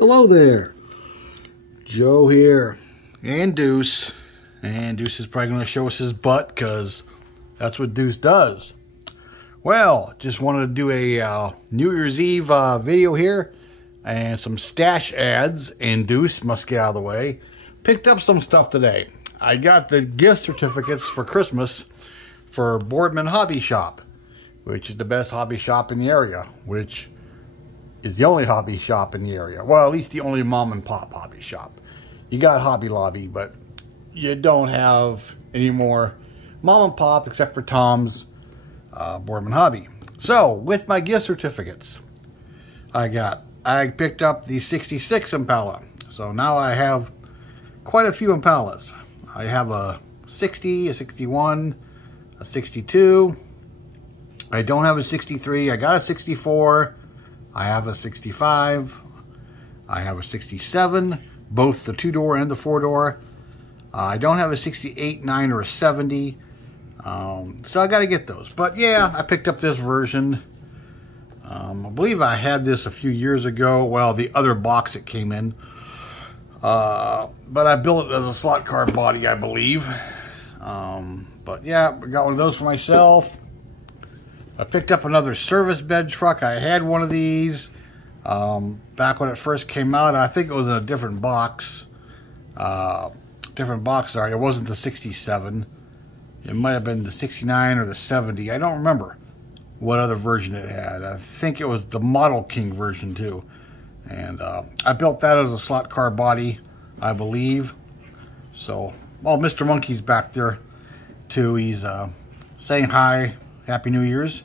Hello there, Joe here, and Deuce. And Deuce is probably going to show us his butt, because that's what Deuce does. Well, just wanted to do a New Year's Eve video here, and some stash ads, and Deuce must get out of the way. Picked up some stuff today. I got the gift certificates for Christmas for Boardman Hobby Shop, which is the best hobby shop in the area, which is the only hobby shop in the area. Well, at least the only mom and pop hobby shop. You got Hobby Lobby, but you don't have any more mom and pop except for Tom's Boardman Hobby. So, with my gift certificates, I picked up the 66 Impala. So now I have quite a few Impalas. I have a 60, a 61, a 62. I don't have a 63. I got a 64. I have a 65, I have a 67, both the 2-door and the 4-door. I don't have a 68, 9, or a 70, so I got to get those. But yeah, I picked up this version. I believe I had this a few years ago. Well, the other box it came in. But I built it as a slot car body, I believe. But yeah, I got one of those for myself. I picked up another service bed truck. I had one of these back when it first came out. I think it was in a different box. Sorry. It wasn't the 67. It might have been the 69 or the 70. I don't remember what other version it had. I think it was the Model King version too. And I built that as a slot car body, I believe. So, well, Mr. Monkey's back there too. He's saying hi. Happy New Year's.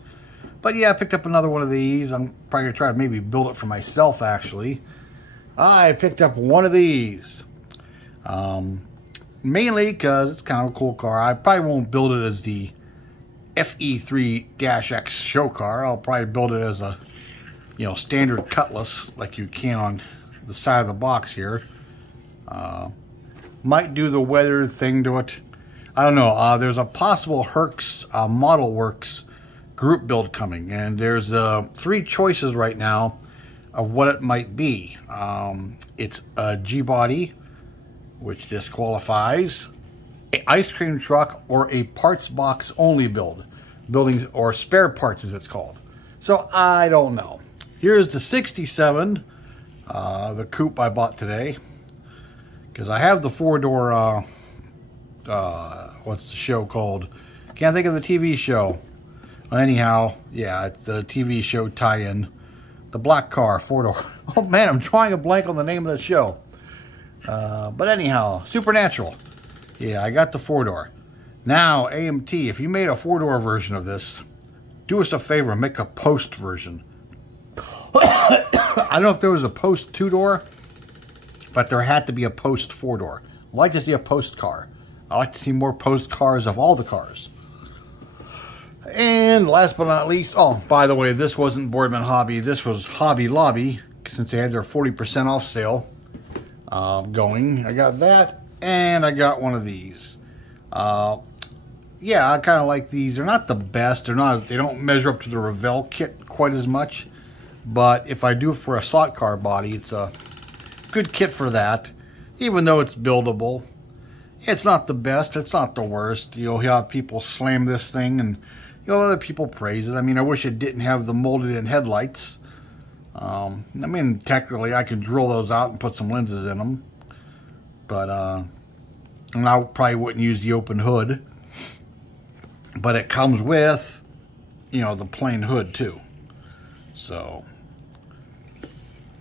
But yeah, I picked up another one of these. I'm probably going to try to maybe build it for myself, actually. I picked up one of these. Mainly because it's kind of a cool car. I probably won't build it as the FE3-X show car. I'll probably build it as a, standard Cutlass, like you can on the side of the box here. Might do the weather thing to it. I don't know. There's a possible Herx Model Works group build coming, and there's 3 choices right now of what it might be. It's a G-body, which disqualifies, an ice cream truck, or a parts box only building, or spare parts as it's called. So I don't know. Here's the 67, the coupe I bought today, because I have the 4-door. What's the show called? Can't think of the TV show. Anyhow, yeah, it's the TV show tie-in. The black car, 4-door. Oh man, I'm drawing a blank on the name of the show. But anyhow, Supernatural. Yeah, I got the 4-door. Now, AMT, if you made a 4-door version of this, do us a favor, make a post version. I don't know if there was a post 2-door, but there had to be a post 4-door. I'd like to see a post car. I like to see more post cars of all the cars. And last but not least, oh, by the way, this wasn't Boardman Hobby. This was Hobby Lobby, since they had their 40% off sale going. I got that, and I got one of these. Yeah, I kind of like these. They're not the best. They don't measure up to the Revell kit quite as much. But if I do it for a slot car body, it's a good kit for that. Even though it's buildable. It's not the best, it's not the worst. You'll have people slam this thing, and other people praise it. I mean, I wish it didn't have the molded in headlights. I mean, technically I could drill those out and put some lenses in them. But, and I probably wouldn't use the open hood. But it comes with, the plain hood too. So,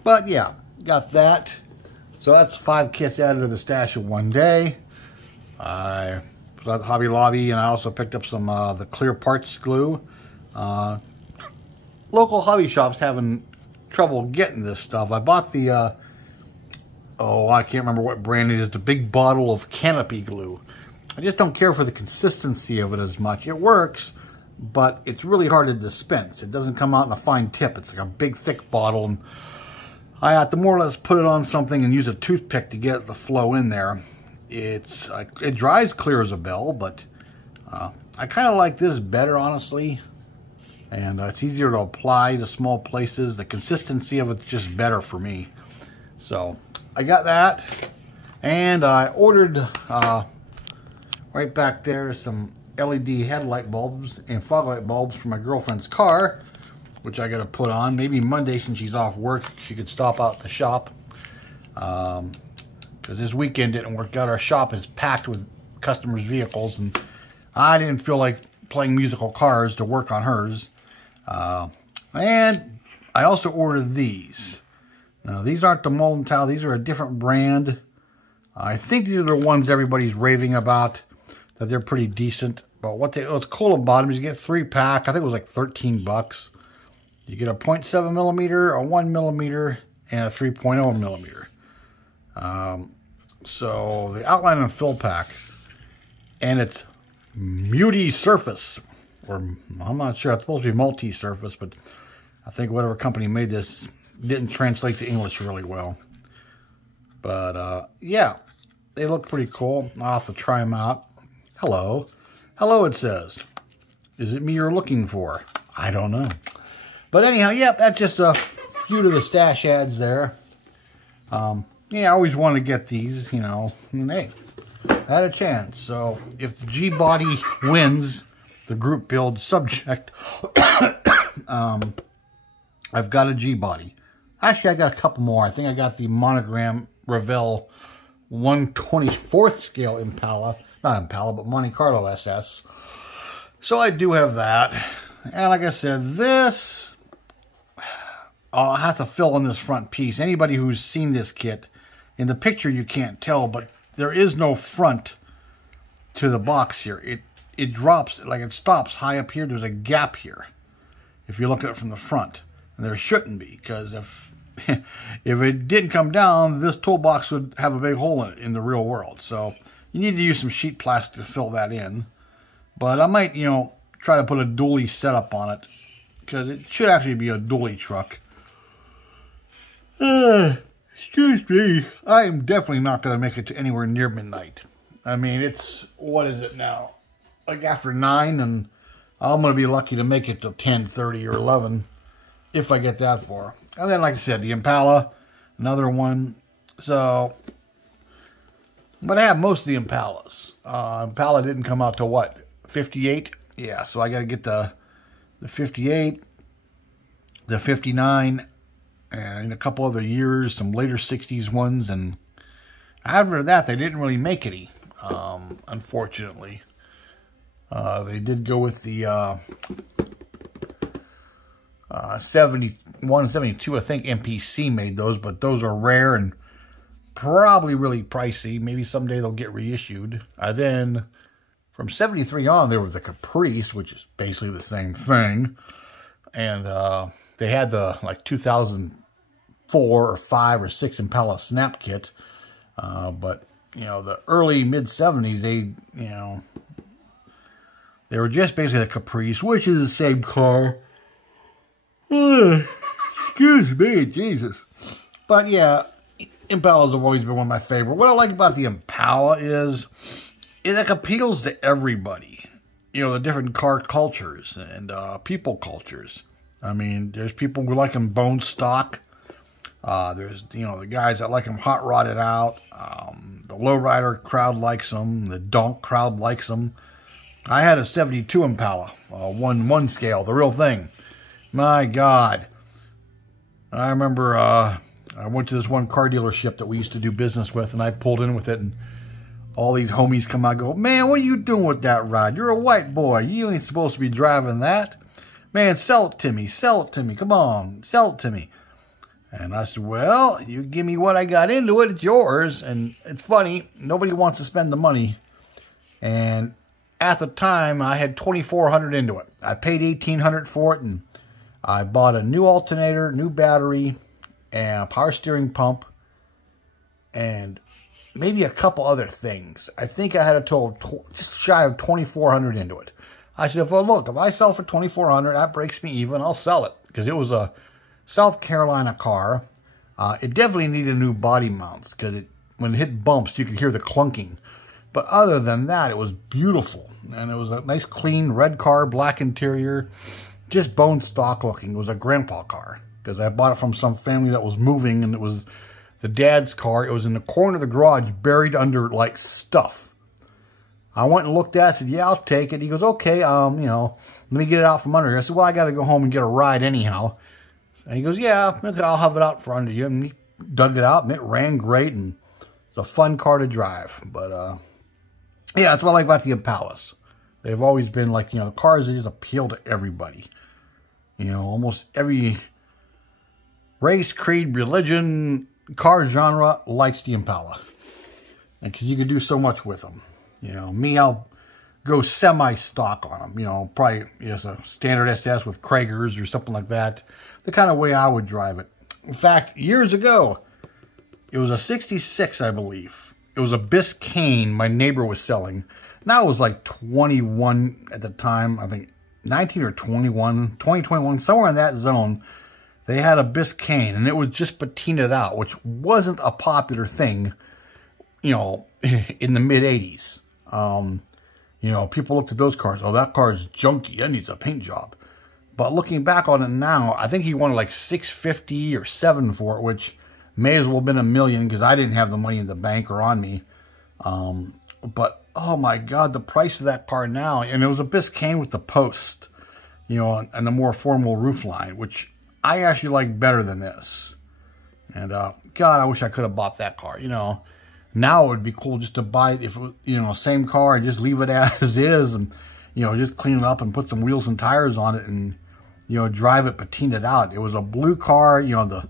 but yeah, got that. So that's 5 kits added to the stash in one day. I was at Hobby Lobby, and I also picked up some the clear parts glue. Local hobby shops having trouble getting this stuff. I bought the I can't remember what brand it is, the big bottle of Canopy glue. I just don't care for the consistency of it as much. It works, but it's really hard to dispense. It doesn't come out in a fine tip. It's like a big thick bottle, and I have to more or less put it on something and use a toothpick to get the flow in there. It dries clear as a bell, but I kind of like this better, honestly. And it's easier to apply to small places. The consistency of it's just better for me. So I got that. And I ordered, right back there, some LED headlight bulbs and fog light bulbs for my girlfriend's car, which I got to put on. Maybe Monday, since she's off work, she could stop out at the shop. Because this weekend didn't work out. Our shop is packed with customers' vehicles, and I didn't feel like playing musical cars to work on hers. And I also ordered these. Now, these aren't the Molentow. These are a different brand. I think these are the ones everybody's raving about, that they're pretty decent. But what's cool about them is you get 3-pack. I think it was like 13 bucks. You get a 0.7 millimeter, a 1 millimeter, and a 3.0 millimeter. So the outline and fill pack, and it's multi-surface, or I'm not sure, it's supposed to be multi-surface, but I think whatever company made this didn't translate to English really well. But yeah, they look pretty cool. I'll have to try them out. Hello. Hello, it says. Is it me you're looking for? I don't know. But anyhow, yep, that's just a few of the stash ads there. Yeah, I always want to get these, you know, and hey, I had a chance. So if the G-Body wins the group build subject, I've got a G-Body. Actually, I got a couple more. I think I got the Monogram Revell 1/24th scale Impala. Not Impala, but Monte Carlo SS. So I do have that. And like I said, this, I'll have to fill in this front piece. Anybody who's seen this kit, in the picture you can't tell, but there is no front to the box here. It drops, like it stops high up here. There's a gap here if you look at it from the front. And there shouldn't be, because if it didn't come down, this toolbox would have a big hole in it in the real world. So you need to use some sheet plastic to fill that in. But I might, you know, try to put a dually setup on it, because it should actually be a dually truck. Excuse me. I am definitely not going to make it to anywhere near midnight. I mean, it's, what is it now? Like after 9, and I'm going to be lucky to make it till 10:30 or 11, if I get that far. And then, like I said, the Impala, another one. So, but I have most of the Impalas. Impala didn't come out till what? 58? Yeah, so I got to get the 58, the 59, and in a couple other years, some later 60s ones. And after that, they didn't really make any, unfortunately. They did go with the 71, 72, I think MPC made those, but those are rare and probably really pricey. Maybe someday they'll get reissued. Then from 73 on, there was the Caprice, which is basically the same thing. And they had the like 2004 or 5 or 6 Impala Snap kit. But, you know, the early mid-70s, they were just basically the Caprice, which is the same car. Excuse me, Jesus. But yeah, Impalas have always been one of my favorite. What I like about the Impala is it appeals to everybody. You know, the different car cultures and people cultures. I mean, there's people who like them bone stock. There's, you know, the guys that like them hot rodded out. The lowrider crowd likes them. The donk crowd likes them. I had a 72 Impala, 1/1 scale, the real thing. My God. I remember I went to this one car dealership that we used to do business with, and I pulled in with it, and all these homies come out and go, "Man, what are you doing with that ride? You're a white boy. You ain't supposed to be driving that. Man, sell it to me. Sell it to me. Come on, sell it to me." And I said, "Well, you give me what I got into it, it's yours." And it's funny, nobody wants to spend the money. And at the time, I had $2,400 into it. I paid $1,800 for it, and I bought a new alternator, new battery, and a power steering pump, and maybe a couple other things. I think I had a total just shy of $2,400 into it. I said, "Well, look, if I sell for $2,400, that breaks me even. I'll sell it," because it was a South Carolina car. It definitely needed new body mounts because when it hit bumps, you could hear the clunking. But other than that, it was beautiful. And it was a nice, clean red car, black interior, just bone stock looking. It was a grandpa car because I bought it from some family that was moving, and it was the dad's car. It was in the corner of the garage, buried under, like, stuff. I went and looked at it, said, yeah, I'll take it. He goes, okay, you know, let me get it out from under here. I said, well, I got to go home and get a ride anyhow. And he goes, yeah, I'll have it out for under you. And he dug it out, and it ran great, and it's a fun car to drive. But, yeah, that's what I like about the Impalas. They've always been like, you know, cars that just appeal to everybody. You know, almost every race, creed, religion, car genre likes the Impala. And because you can do so much with them. You know, me, I'll go semi-stock on them. You know, probably as a standard SS with Kragers or something like that. The kind of way I would drive it. In fact, years ago, it was a 66, I believe. It was a Biscayne my neighbor was selling. Now it was like 21 at the time. I think 19 or 21, 20, 21, somewhere in that zone. They had a Biscayne, and it was just patinaed out, which wasn't a popular thing, you know, in the mid-'80s. You know, people looked at those cars. Oh, that car is junky. That needs a paint job. But looking back on it now, I think he wanted like $650 or $700 for it, which may as well have been $1 million because I didn't have the money in the bank or on me. But, oh my God, the price of that car now, and it was a Biscayne with the post, you know, and the more formal roofline, which I actually like better than this. And, God, I wish I could have bought that car, you know. Now it would be cool just to buy it, if, you know, same car, and just leave it as is, and, you know, just clean it up and put some wheels and tires on it and, you know, drive it, patina it out. It was a blue car, you know, the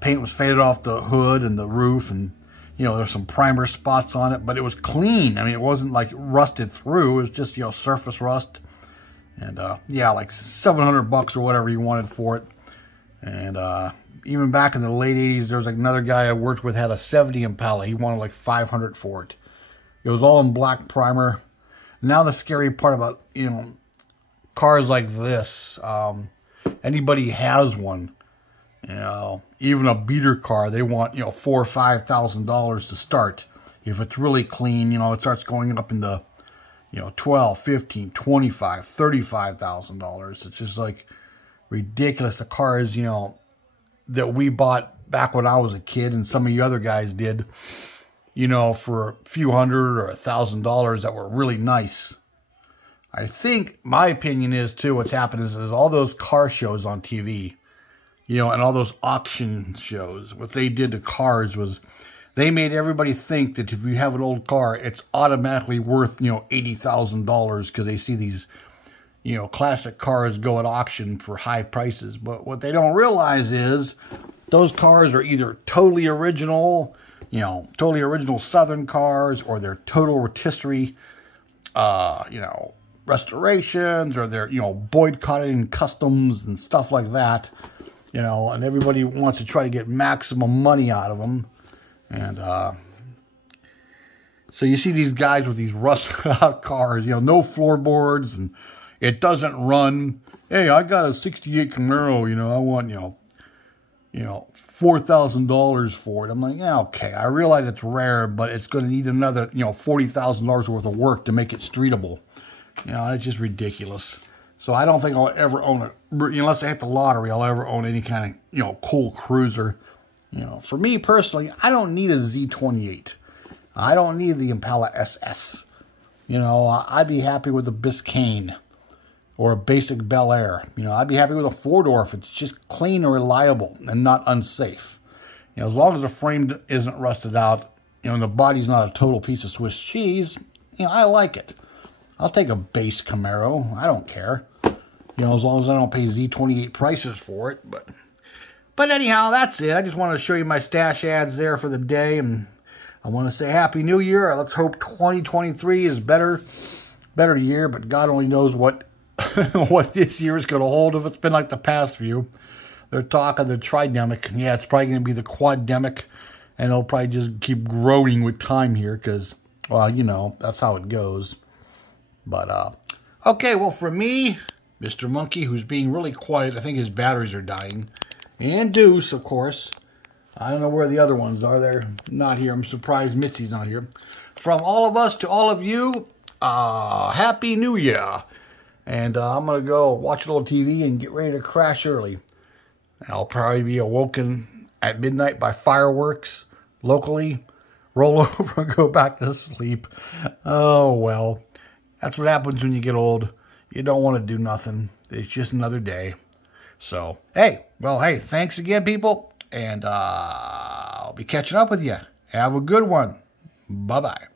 paint was faded off the hood and the roof, and, you know, there's some primer spots on it, but it was clean. I mean, it wasn't like rusted through. It was just, you know, surface rust. And, yeah, like $700 or whatever you wanted for it. And, even back in the late 80s, there was like another guy I worked with had a 70 Impala. He wanted like $500 for it. It was all in black primer. Now the scary part about, you know, cars like this, anybody has one, you know, even a beater car, they want, you know, $4,000 or $5,000 to start. If it's really clean, you know, it starts going up in the, you know, $12,000, $15,000, $25,000, $35,000. It's just like ridiculous. The cars, you know, that we bought back when I was a kid, and some of you other guys did, you know, for a few hundred or $1,000 that were really nice. I think my opinion is too, what's happened is all those car shows on TV, you know, and all those auction shows, what they did to cars was they made everybody think that if you have an old car, it's automatically worth, you know, $80,000 because they see these, you know, classic cars go at auction for high prices. But what they don't realize is those cars are either totally original, you know, totally original Southern cars, or they're total rotisserie, you know, restorations, or they're, you know, boycotting customs and stuff like that, you know, and everybody wants to try to get maximum money out of them. And, so you see these guys with these rusted out cars, you know, no floorboards, and it doesn't run. Hey, I got a 68 Camaro, you know, I want, you know, $4,000 for it. I'm like, yeah, okay, I realize it's rare, but it's going to need another, you know, $40,000 worth of work to make it streetable. You know, it's just ridiculous. So I don't think I'll ever own it. Unless I hit the lottery, I'll ever own any kind of, you know, cool cruiser. You know, for me personally, I don't need a Z28. I don't need the Impala SS. You know, I'd be happy with a Biscayne or a basic Bel Air. You know, I'd be happy with a four-door if it's just clean and reliable and not unsafe. You know, as long as the frame isn't rusted out, you know, and the body's not a total piece of Swiss cheese, you know, I like it. I'll take a base Camaro. I don't care. You know, as long as I don't pay Z28 prices for it. But anyhow, that's it. I just wanted to show you my stash ads there for the day. And I want to say Happy New Year. Let's hope 2023 is better year. But God only knows what what this year is going to hold if it's been like the past few. They're talking the tridemic. Yeah, it's probably going to be the quaddemic. And it'll probably just keep growing with time here because, well, you know, that's how it goes. But, okay, well, for me, Mr. Monkey, who's being really quiet, I think his batteries are dying, and Deuce, of course, I don't know where the other ones are. They're not here. I'm surprised Mitzi's not here. From all of us to all of you, Happy New Year. And I'm going to go watch a little TV and get ready to crash early. I'll probably be awoken at midnight by fireworks locally, roll over and go back to sleep. Oh, well, that's what happens when you get old. You don't want to do nothing. It's just another day. So, hey, thanks again, people. And I'll be catching up with you. Have a good one. Bye-bye.